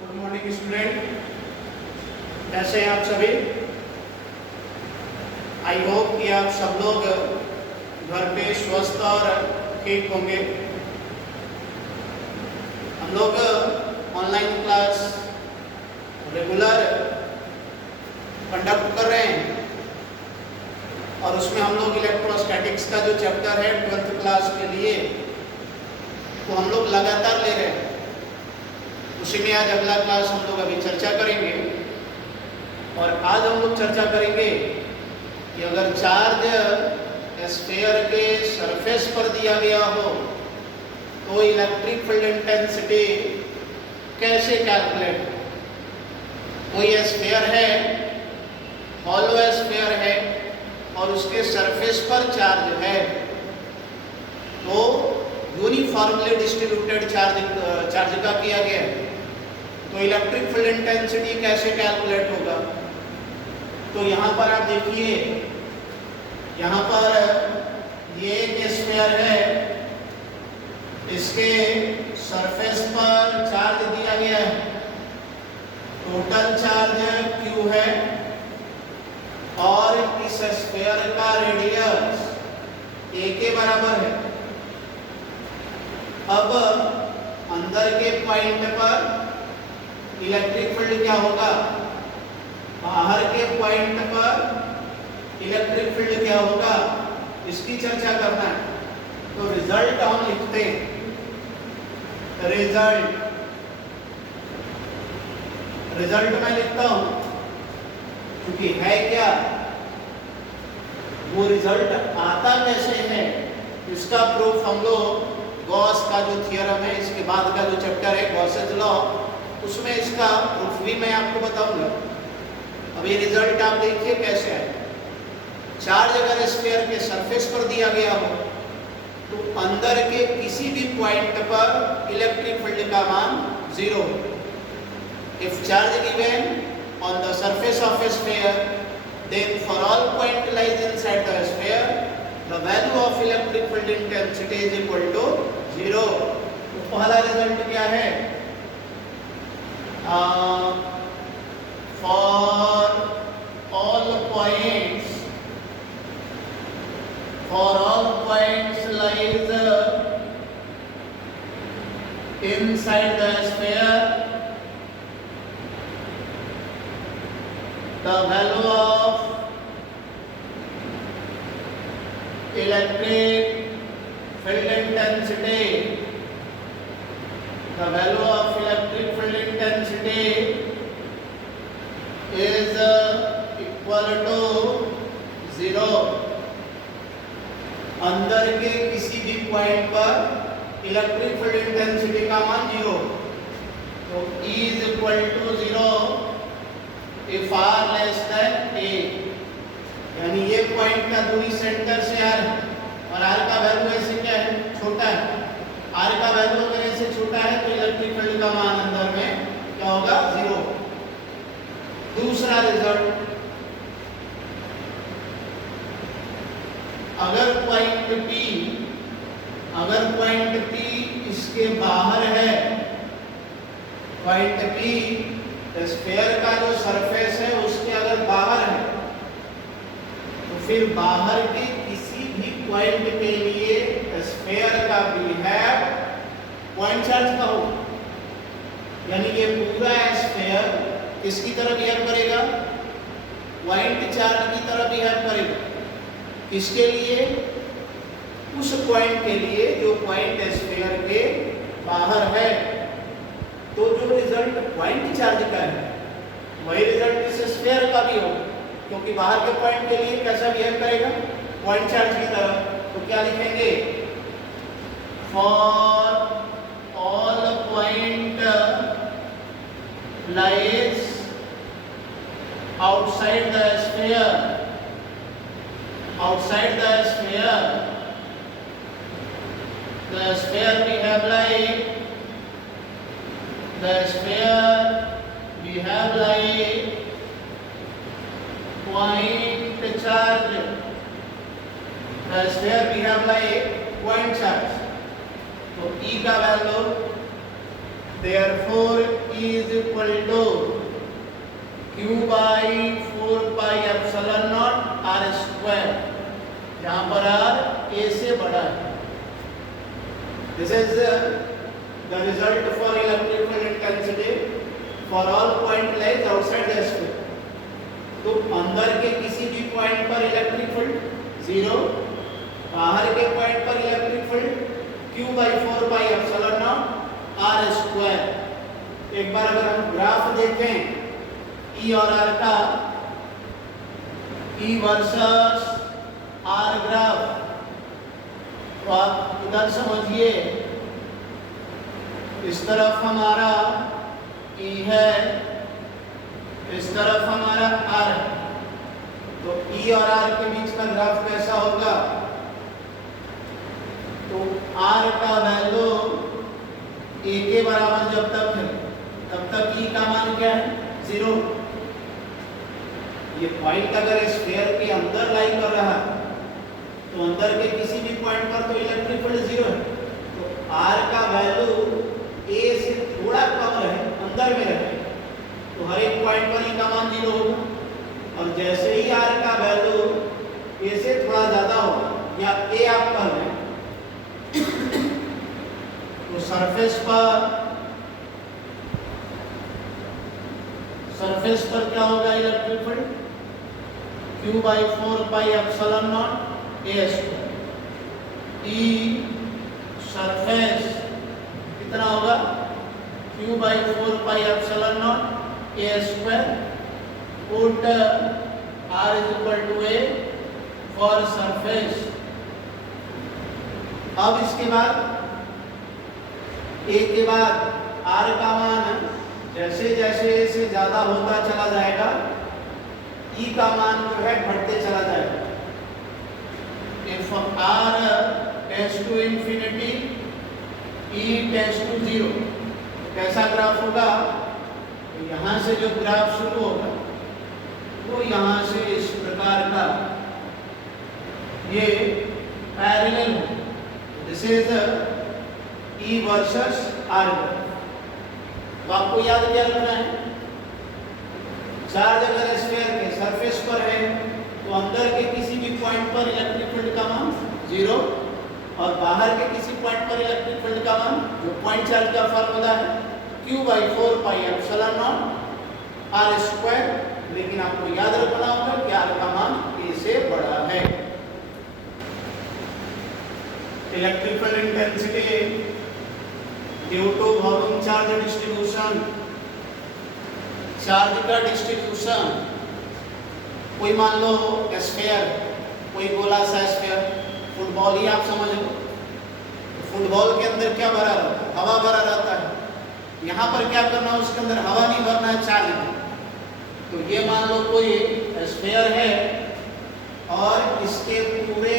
Good morning student, कैसे हैं आप सभी। आई होप कि आप सब लोग घर पे स्वस्थ और ठीक होंगे। हम लोग ऑनलाइन क्लास रेगुलर कंडक्ट कर रहे हैं और उसमें हम लोग इलेक्ट्रोस्टैटिक्स का जो चैप्टर है 12th क्लास के लिए वो हम लोग लगातार ले रहे हैं। उसी में आज अगला क्लास हम लोग अभी चर्चा करेंगे और आज हम लोग चर्चा करेंगे कि अगर चार्ज स्फीयर के सरफेस पर दिया गया हो तो इलेक्ट्रिक फील्ड इंटेंसिटी कैसे कैलकुलेट हो। कोई स्फीयर है, हॉलो स्फीयर है और उसके सरफेस पर चार्ज है तो यूनिफॉर्मली डिस्ट्रीब्यूटेड चार्ज का किया गया है तो इलेक्ट्रिक फील्ड इंटेंसिटी कैसे कैलकुलेट होगा। तो यहाँ पर आप देखिए, यहाँ पर ये एक स्फीयर है, इसके सरफेस पर चार्ज दिया गया है, टोटल चार्ज Q है और इस स्फीयर का रेडियस a के बराबर है। अब अंदर के पॉइंट पर इलेक्ट्रिक फील्ड क्या होगा, बाहर के पॉइंट पर इलेक्ट्रिक फील्ड क्या होगा, इसकी चर्चा करना है। तो रिजल्ट हम लिखते हैं, रिजल्ट मैं लिखता हूं क्योंकि है क्या, वो रिजल्ट आता कैसे है इसका प्रूफ हम लोग गॉस का जो थियरम है, इसके बाद का जो चैप्टर है गॉसेज लॉ, उसमें इसका प्रूफ भी मैं आपको बताऊंगा। अब ये रिजल्ट आप देखिए कैसे है। चार्ज अगर स्फीयर के सरफेस पर दिया गया हो तो अंदर के किसी भी पॉइंट पर इलेक्ट्रिक फील्ड का मान 0 हो। If charge given on the surface of a sphere, then for all point lies inside the sphere, the value of electric field intensity is equal to 0। तो पहला रिजल्ट क्या है, for all points lies inside the sphere, the value of electric field intensity, the value of electric field intensity is equal to 0। अंदर के किसी भी point पर electric field intensity का मान 0, तो E is equal to 0 if R less than A। यानी ये पॉइंट का दूरी सेंटर से R है और R का वैल्यू ऐसे क्या है, छोटा है। R का वैल्यू अगर ऐसे छोटा है तो इलेक्ट्रिक फील्ड का मान अंदर में क्या होगा, 0। दूसरा रिजल्ट, अगर पॉइंट P इसके बाहर है, पॉइंट P स्फीयर का जो सरफेस है उसके अगर बाहर है तो फिर बाहर के किसी भी पॉइंट के लिए स्फीयर का बिहेव पॉइंट चार्ज का हो। यानी ये पूरा स्फीयर किसकी तरह बिहेव करेगा, पॉइंट चार्ज की तरह बिहेव करेगा। इसके लिए उस पॉइंट के लिए जो पॉइंट स्फीयर के बाहर है, तो जो रिजल्ट पॉइंट चार्ज का है वही रिजल्ट इस स्फीयर का भी होगा, क्योंकि बाहर के पॉइंट के लिए कैसा बिहेव करेगा, पॉइंट चार्ज की तरह। तो क्या लिखेंगे, for all point lies outside the sphere, the sphere behave like point charge, the sphere behave like point charge। तो E का value therefore E is equal equal to Q by 4 pi epsilon naught R square, जहां पर R A से बड़ा है। This is the result for electric field intensity for all point lies outside the sphere. तो अंदर के किसी भी पॉइंट पर इलेक्ट्रिक फील्ड 0, बाहर के पॉइंट पर electric field Q by 4 pi epsilon naught R square. एक बार अगर हम ग्राफ देखें E और R का, E वर्सेस R ग्राफ, तो आप इधर समझिए, इस तरफ हमारा E है, इस तरफ हमारा R है। तो E और R के बीच का ग्राफ कैसा होगा? तो R का वैल्यू A के बराबर जब तक है तब तक E का मान क्या है? 0। ये पॉइंट अगर स्फीयर के अंदर लाई कर रहा तो अंदर के किसी भी पॉइंट पर तो इलेक्ट्रिक फील्ड 0 है। तो R का वैल्यू A से थोड़ा कम रहे, अंदर में रहे, तो हर एक पॉइंट पर E का मान 0 होगा। और जैसे ही R का वैल्यू A से थोड़ा ज्यादा होगा, या A आप कह लें, तो सरफेस पर क्या होगा? Electric field Q by 4 pi epsilon naught A square. E surface कितना होगा? Q by 4 pi epsilon naught A square. Put R is equal to A for surface. अब इसके बाद A के बाद R का मान जैसे जैसे A से ज्यादा होता चला जाएगा, E का मान जो है घटते चला जाएगा। If R tends to infinity, E tends to 0, कैसा ग्राफ होगा? तो यहाँ से जो ग्राफ शुरू होगा वो यहाँ से इस प्रकार का ये पैरेलल हो। This is E versus R। तो आपको याद क्या रखना है? चार्ज अगर स्फीयर के सरफेस पर है तो अंदर के किसी भी पॉइंट पर इलेक्ट्रिक फील्ड का मान 0, और बाहर के किसी पॉइंट पर इलेक्ट्रिक फील्ड का मान, जो पॉइंट चार्ज का फार्मूला है, Q by 4 pi epsilon naught R square. लेकिन आपको याद रखना होगा कि R का मान A से बड़ा है। Electric field intensity due to volume charge distribution, charge का डिस्ट्रीब्यूशन, कोई मान लो स्फीयर, कोई गोला सा स्फीयर, फुटबॉल ही आप समझ लो। फुटबॉल के अंदर क्या भरा रहता है? हवा भरा रहता है। यहाँ पर क्या करना है? उसके अंदर हवा नहीं भरना है, चार्ज। तो ये मान लो कोई स्फीयर है और इसके पूरे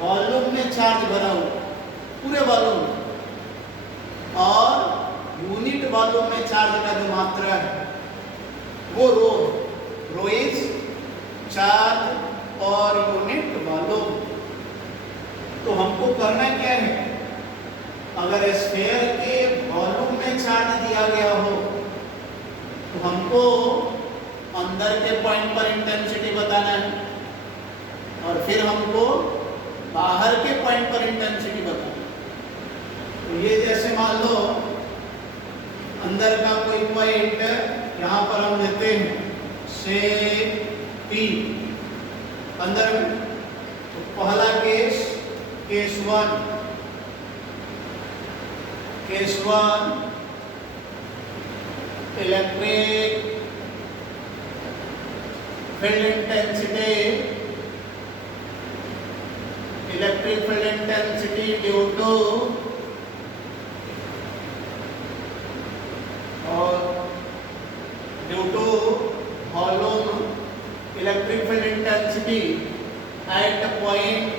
वॉल्यूम में चार्ज भरा हुआ, पूरे वॉल्यूम में, और यूनिट वॉल्यूम में चार्ज का जो मात्रा है वो रो इज चार्ज और यूनिट वॉल्यूम। तो हमको करना क्या है? अगर स्फीयर के वॉल्यूम में चार्ज दिया गया हो तो हमको अंदर के पॉइंट पर इंटेंसिटी बताना है, और फिर हमको बाहर के पॉइंट पर इंटेंसिटी बताना है। तो ये जैसे मान लो अंदर का कोई पॉइंट यहाँ पर हम लेते हैं से P अंदर में। तो पहला case 1 electric field intensity due to volume, electric field intensity at point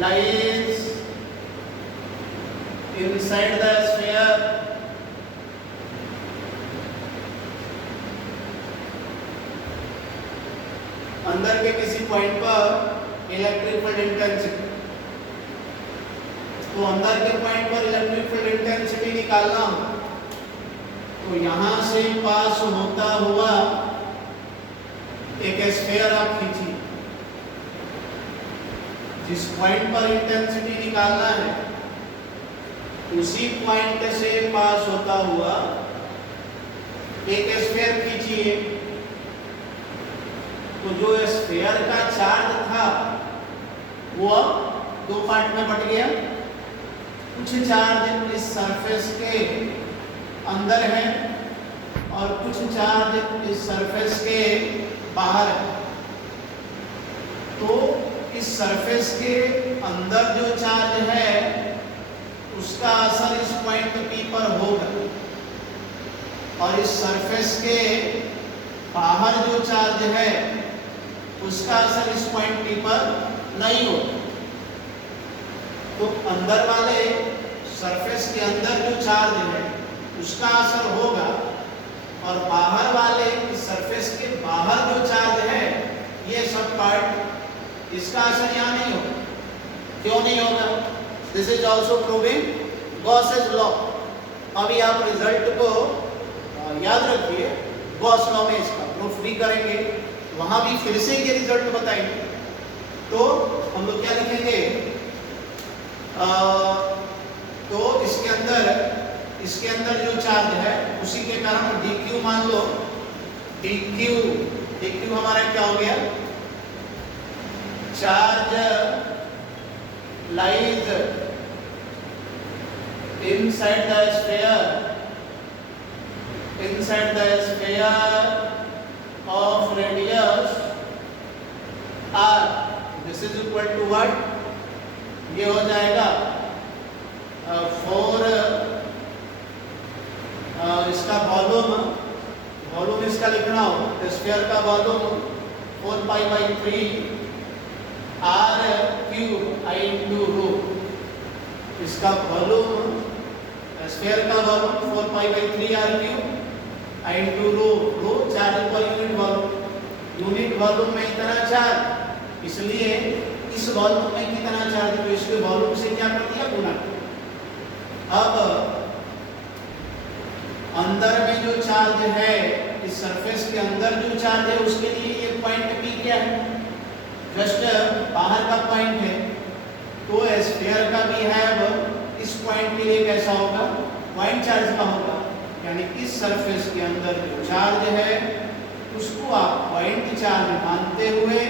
lies inside the sphere अंदर के किसी पॉइंट पर इलेक्ट्रिक फील्ड इंटेंसिटी। तो अंदर के पॉइंट पर इलेक्ट्रिक फील्ड इंटेंसिटी निकालना हो तो यहां से पास होता हुआ एक स्फीयर आप खींचिए। जिस पॉइंट पर इंटेंसिटी निकालना है उसी पॉइंट से पास होता हुआ एक स्फीयर खींचिए। तो जो स्फीयर का चार्ज था वो अब दो पार्ट में बट गया। कुछ चार्ज इस सरफेस के अंदर है और कुछ चार्ज इस सरफेस के बाहर है। तो इस सरफेस के अंदर जो चार्ज है उसका असर इस पॉइंट P पर होगा और इस सरफेस के बाहर जो चार्ज है उसका असर इस पॉइंट P पर नहीं होगा। तो अंदर वाले सरफेस के अंदर जो चार्ज है उसका असर होगा और बाहर वाले इस सरफेस के बाहर जो चार्ज है ये सब पार्ट इसका असर यहाँ नहीं होगा। क्यों नहीं होगा? This is also proving Gauss's law. अभी आप रिजल्ट को याद रखिए, गॉस लॉ में इसका प्रूफ भी करेंगे, वहां भी फिर से ये रिजल्ट बताएंगे। तो हम लोग क्या लिखेंगे? तो इसके अंदर जो चार्ज है उसी के कारण dq मान लो। dq हमारा क्या हो गया? Charge lies inside the sphere of radius r. This is equal to what? ये हो जाएगा 4 इसका वॉल्यूम इसका लिखना हो स्फीयर का volume 4π/3 r cube I into rho. इसका वॉल्यूम स्फीयर का volume 4π/3 r cube I into rho charge पर यूनिट वॉल्यूम में इतना चार्ज, इसलिए इस वॉल्यूम में कितना चार्ज तो इसके वॉल्यूम से क्या कर दिया? गुना। अब अंदर में जो चार्ज है इस सरफेस के अंदर जो चार्ज है उसके लिए ये पॉइंट P क्या है? जस्ट बाहर का पॉइंट है। तो स्फीयर का भी है अब इस पॉइंट के लिए कैसा होगा? पॉइंट चार्ज का होगा। यानी इस सरफेस के अंदर जो चार्ज है उसको आप पॉइंट चार्ज मानते हुए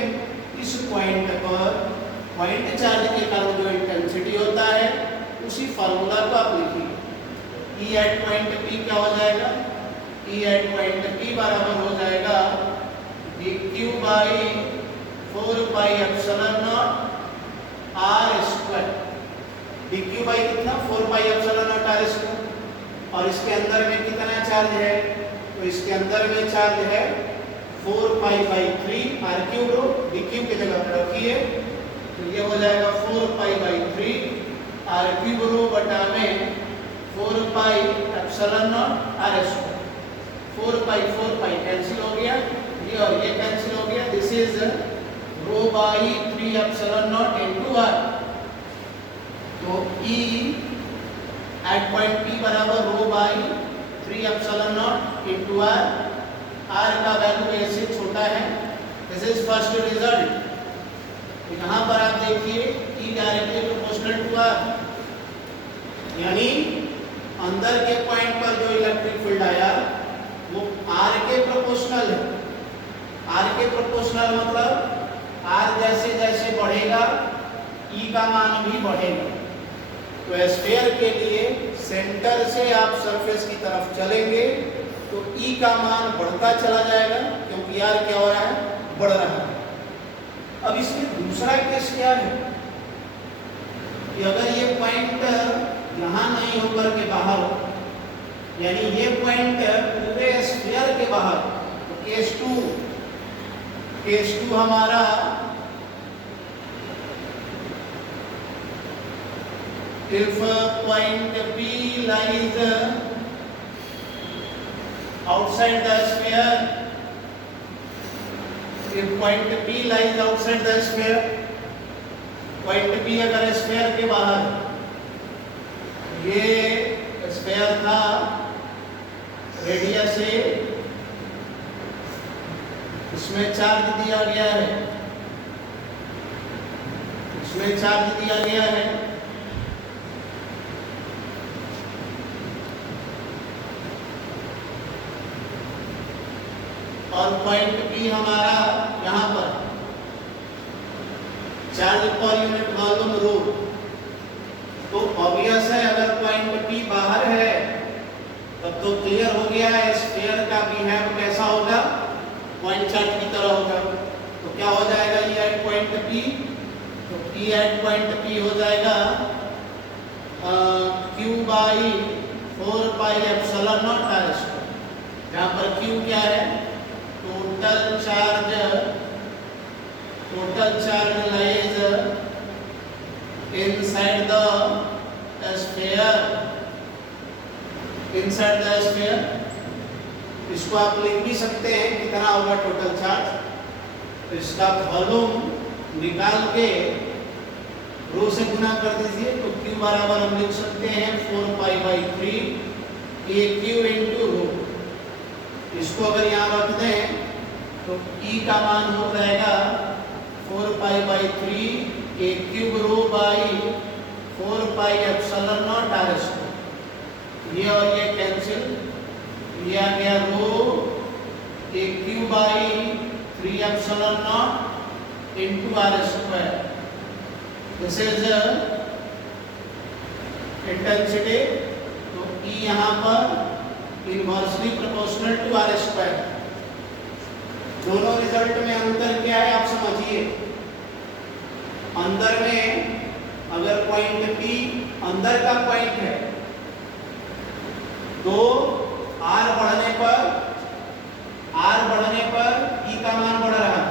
इस पॉइंट पर पॉइंट चार्ज के कारण जो इंटेंसिटी होता है उसी फार्मूला को आप लिखिए। E एट पॉइंट P क्या हो जाएगा? E एट पॉइंट P बराबर हो जाएगा dq by 4πε0 r square. dq by कितना? 4πε0 r स्क्वायर। और इसके अंदर में कितना चार्ज है? तो इसके अंदर में चार्ज है 4π/3 r क्यूब रो। dq की जगह पर रखिए तो ये हो जाएगा 4π/3 r क्यूब रो बटा में 4πε0 r स्क्वायर। 4π कैंसिल हो गया, ये और ये कैंसिल हो गया। This is rho by 3ε0 into r। तो E एट पॉइंट P बराबर rho by 3ε0 into r। r का वैल्यू ऐसे छोटा है। This is first result. तो यहाँ पर आप देखिए E directly proportional to r, यानी अंदर के पॉइंट पर जो इलेक्ट्रिक फील्ड आया वो r के प्रोपोर्शनल है। r के प्रोपोर्शनल मतलब r जैसे जैसे बढ़ेगा E का मान भी बढ़ेगा। तो स्फीयर के लिए सेंटर से आप सरफेस की तरफ चलेंगे तो E का मान बढ़ता चला जाएगा क्योंकि R क्या हो रहा है? बढ़ रहा है। अब इसमें दूसरा केस क्या है कि अगर ये पॉइंट यहाँ नहीं होकर के बाहर हो, यानी ये पॉइंट पूरे स्फीयर के बाहर, तो केस टू हमारा if point P lies outside the sphere, if point P lies outside the sphere, point P अगर स्फीयर के बाहर, ये स्फीयर था इसमें चार्ज दिया गया है, इसमें चार्ज दिया गया है, और पॉइंट P हमारा यहाँ पर चार्ज पर यूनिट वॉल्यूम रो। तो ऑब्वियस है अगर पॉइंट P बाहर है तब तो क्लियर हो गया है स्फीयर का बिहेव कैसा होगा, पॉइंट चार्ज की तरह होगा। तो क्या हो जाएगा ये एट पॉइंट P, तो P एट पॉइंट P हो जाएगा Q by 4 pi epsilon naught r square, जहाँ पर Q क्या है, total charge lies inside the sphere. इसको आप लिख भी सकते हैं कितना होगा टोटल चार्ज, इसका वॉल्यूम निकाल के रो से गुना कर दीजिए। तो Q बराबर हम लिख सकते हैं 4 pi by 3 AQ into rho. इसको अगर यहाँ रख दें तो E का मान हो जाएगा 4 pi by 3 A cube rho by 4 pi epsilon naught r square. ये और ये कैंसिल, ये आ गया rho A cube by 3 epsilon naught into r square. This is intensity. तो E यहाँ पर inversely proportional to r square. दोनों रिजल्ट में अंतर क्या है आप समझिए। अंदर में अगर पॉइंट P अंदर का पॉइंट है तो R बढ़ने पर E का मान बढ़ रहा है।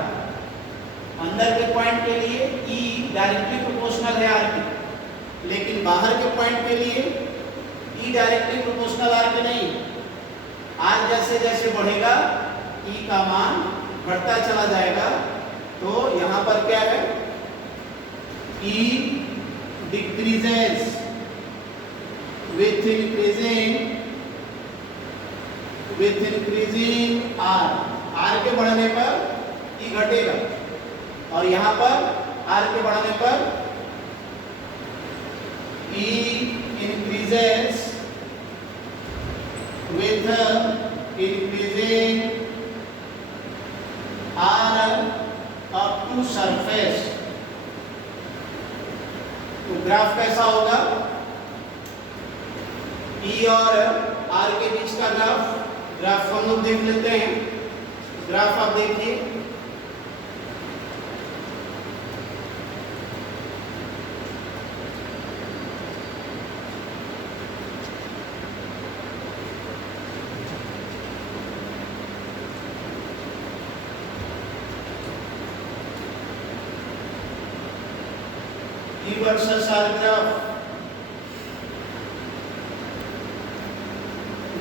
अंदर के पॉइंट के लिए E डायरेक्टली प्रोपोर्शनल है R के, लेकिन बाहर के पॉइंट के लिए E डायरेक्टली प्रोपोर्शनल R के नहीं। R जैसे जैसे बढ़ेगा E का मान बढ़ता चला जाएगा। तो यहाँ पर क्या है, E decreases with increasing R। R के बढ़ने पर E घटेगा, और यहाँ पर R के बढ़ने पर E increases with increasing R up to surface। तो ग्राफ कैसा होगा, E और R के बीच का ग्राफ हम लोग देख लेते हैं। ग्राफ आप देखिए, E वर्सेस R ग्राफ।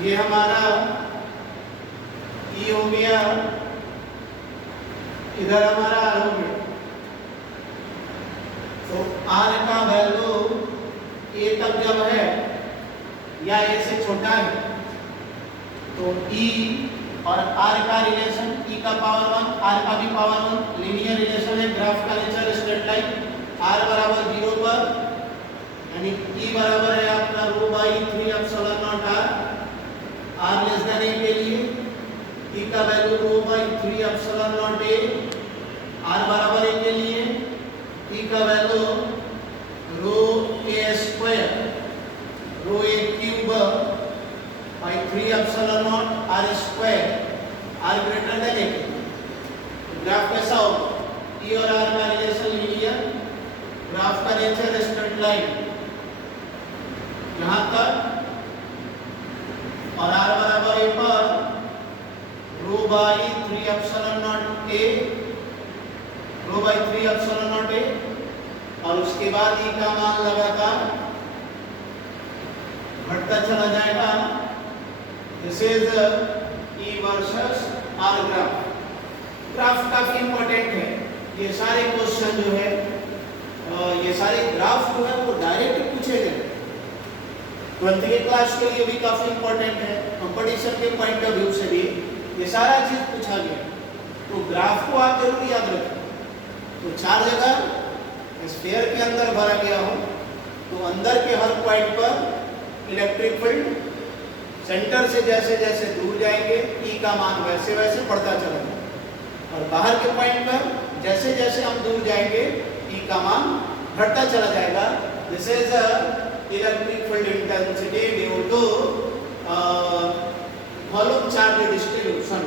ये हमारा E हो गया, इधर हमारा R हो गया। तो R का वैल्यू A तक जब है या A से छोटा है तो E और R का रिलेशन, E का पावर 1 R का भी पावर 1, लीनियर रिलेशन है। ग्राफ का नेचर स्ट्रेट लाइन, R बराबर 0 पर, यानी E बराबर है आपका rho by 3 epsilon naught R less than A के लिए E का value rho by 3 epsilon naught A, R बराबर A के लिए E का value rho A square rho A cube by 3 epsilon naught R square, R greater than A। Graph कैसा होगा, E और R का रिलेशन लीनियर, ग्राफ का nature straight line यहाँ तक, और R बराबर A पर rho by 3 epsilon naught A, rho by 3 epsilon naught A, और उसके बाद E का मान लगातार बढ़ता चला जाएगा। This is E versus R graph. Graph काफी इंपॉर्टेंट है। ये सारे क्वेश्चन जो है, ये सारे ग्राफ जो है वो डायरेक्ट पूछे गए। 12th के क्लास के लिए भी काफी इंपॉर्टेंट है, कंपटीशन के पॉइंट ऑफ व्यू से भी ये सारा चीज पूछा गया। तो ग्राफ को आप जरूर याद रखें। तो 4 जगह स्फीयर के अंदर भरा गया हो तो अंदर के हर पॉइंट पर इलेक्ट्रिक फील्ड सेंटर से जैसे जैसे दूर जाएंगे ई का मान वैसे वैसे बढ़ता चला जाएगा, और बाहर के पॉइंट पर जैसे जैसे हम दूर जाएंगे ई का मान घटता चला जाएगा। This is electric field intensity due to volume charge distribution.